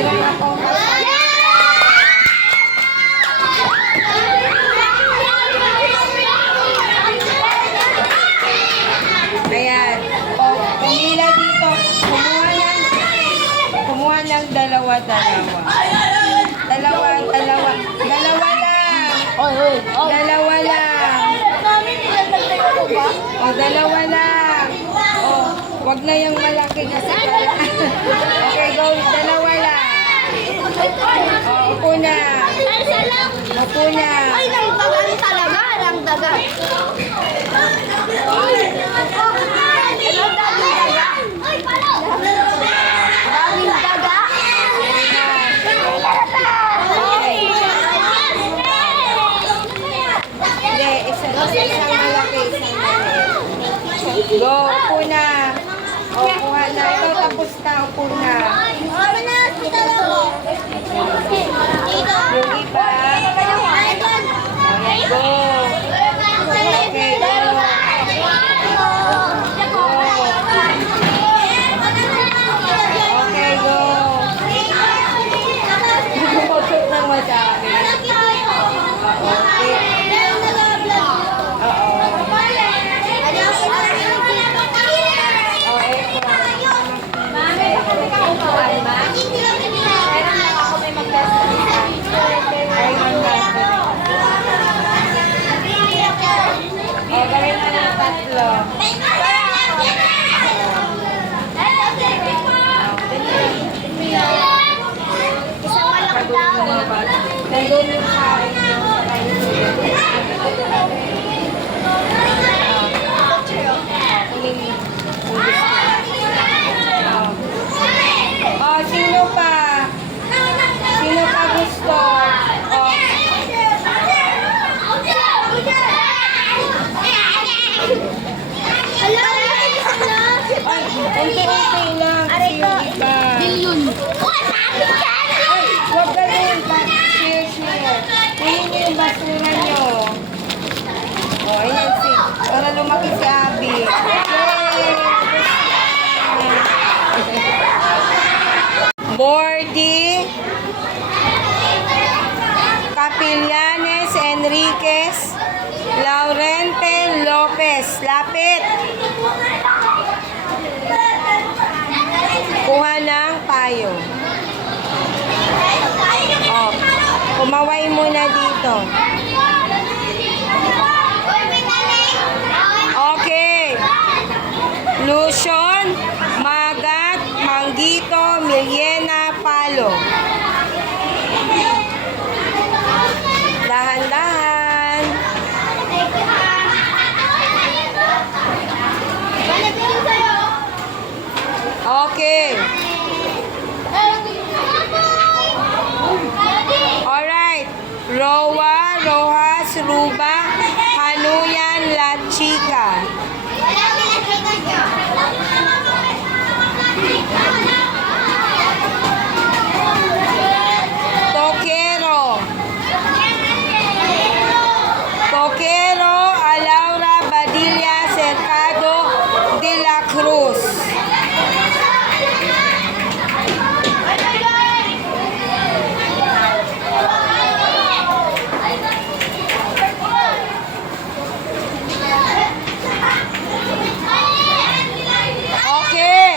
Meron akong ayan. O, pumila dito. Kumuha ng dalawa. Dalawa lang. Dalawa lang. O, dalawa lang. O, wag na yung malaki kasi pala. Okay, go. Dalawa lang. O, upo na. Upo na. Ay, nagdagan talaga. Nagdagan. Isang malaki. Go, upo na. O, kuha na. Ito, tapos na. Upo na. Yung iba. Ayan, go. Okay, go. Okay, go. Pagpapot ng madami. Okay. O, gawin na ng tatlo. Isang malaki daw. Nandun yung sa akin. O, sino pa? Sino pa gusto? O, unti-unti lang. Sino iba? Ay, huwag ganun. Cheers niyo. Kunin niyo yung basura niyo. O, ayan si. Para lumaki si Abby. Yay! Bordy Capillanes Enriquez Laurente Lopez. Lapit. Kuha ng payo. O, kumaway muna dito. Okay. Lucian, Magat, Manggito, Miliena, Palo. Dahan-dahan. Okay. Alright. Roa, Rojas, Ruba, Hanuyan, La Chica. Toquero, Alaura, Badilla, Cercado, De La Cruz. Okay.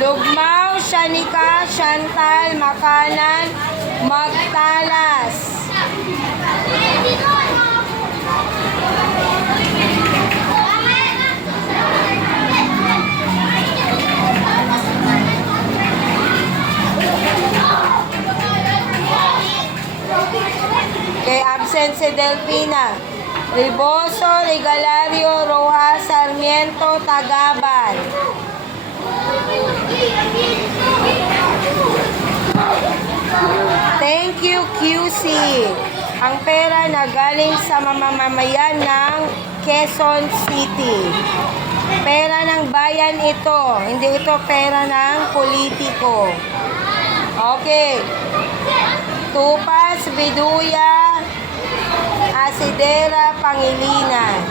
Lugmao, Shanika, Chantal, Makanan, Magtalas. Okay, absent si Delfina. Riboso, Regalario, Rojas, Sarmiento, Tagaban. Thank you, QC. Ang pera na galing sa mamamayan ng Quezon City. Pera ng bayan ito. Hindi ito pera ng politiko. Okay. Tupas, Biduya, Asidera, Pangilinan.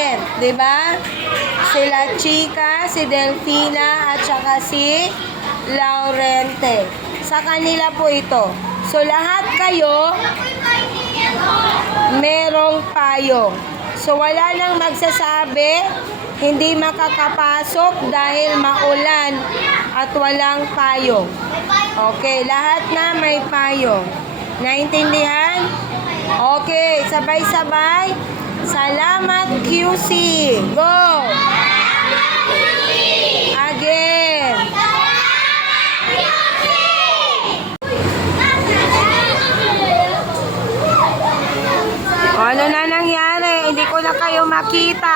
Laurent, di ba? Sila Chica, si Delfina, at saka si Laurente. Sa kanila po ito. So, lahat kayo merong payong. So, wala nang magsasabi, hindi makakapasok dahil maulan at walang payong. Okay, lahat na may payong. Naintindihan? Okay, sabay-sabay. Salamat, QC. Go! Again. Ano na nangyari? Hindi ko na kayo makita.